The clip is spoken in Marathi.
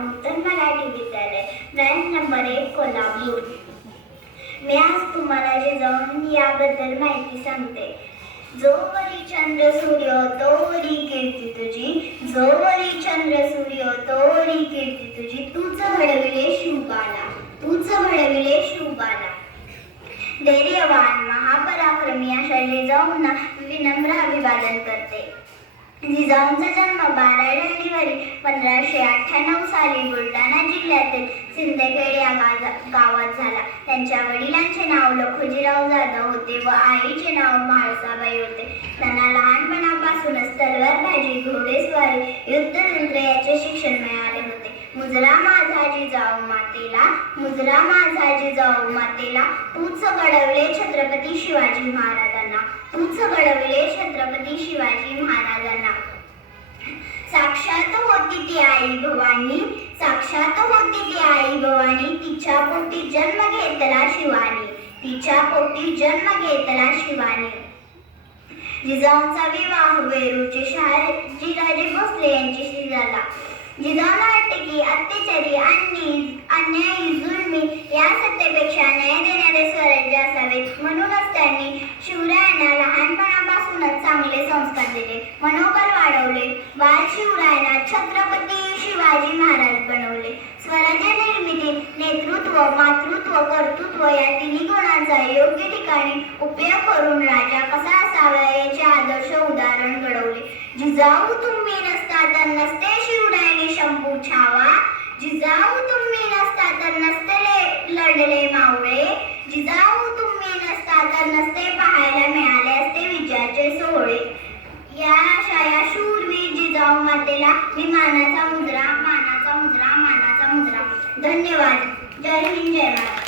नूतन मराठी विद्यालय ब्रँच नंबर एक कोल्हापूर मी आज तुम्हाला जे जाऊन याबद्दल माहिती सांगते जो वरी चंद्र सूर्य तोवरी कीर्ती तुझी जोवरी चंद्र सूर्य तोवरी कीर्ती तुझी तूच घडविले शिवबाला तूच घडविले शिवबाला धैर्यवान महापराक्रमी अशा जाऊन विनम्र अभिवादन करते. जिजाऊंचा जन्म बारा जानेवारी पंधराशे अठ्ठ्याण्णव साली बुलढाणा जिल्ह्यातील सिंदखेड या गावात झाला. त्यांच्या वडिलांचे नाव लखोजीराव जाधव होते व आईचे नाव म्हाळसाबाई होते. त्यांना लहानपणापासूनच तलवारबाजी घोडेस्वारी युद्धतंत्र याचे शिक्षण मिळाले होते. मुजरा माझा जिजाऊ मातेला मुजरा माझा जिजाऊ मातेला तूच घडवले छत्रपती शिवाजी महाराजांना तूच घडवले छत्र शिवाजी महाराजांना साक्षात होती ती आई भवानी साक्षात होती ती आई भवानी तिच्या पोटी जन्म घेतला शिवानी तिच्या पोटी जन्म घेतला शिवानी. जिजाऊंचा विवाह वेरूळचे शहाजीराजे भोसले यांच्याशी झाला. जिजाऊला वाटते की अत्याचारी आणि अन्यायी जुलमी या सत्तेपेक्षा न्याय देणारे स्वराज्य असावेत. म्हणूनच त्यांनी शिव चांगले संस्कार दिले मनोबल वाढवले. बाल शिवरायला छत्रपती शिवाजी महाराज बनवले. स्वराज्य निर्मिती नेतृत्व मातृत्व कर्तृत्व या तिन्ही गुणांचा योग्य ठिकाणी उपयोग करून राजा कसा असावा याचे आदर्श उदाहरण घडवले. जिजाऊ तुम्ही नसता तर नसते शिवरायांनी शंभू छावा जिजाऊ तुम्ही नसता तर नसते ले- लढले मावळे जिजाऊ तुम्ही नसता तर नसते पाहायला मिळाले असते विजयाचे सोहळे या अशा या शूरवीर जिजाऊ मातेला मी मानाचा मुद्रा मानाचा मुद्रा मानाचा मुद्रा धन्यवाद. जय हिंद जय महाराज.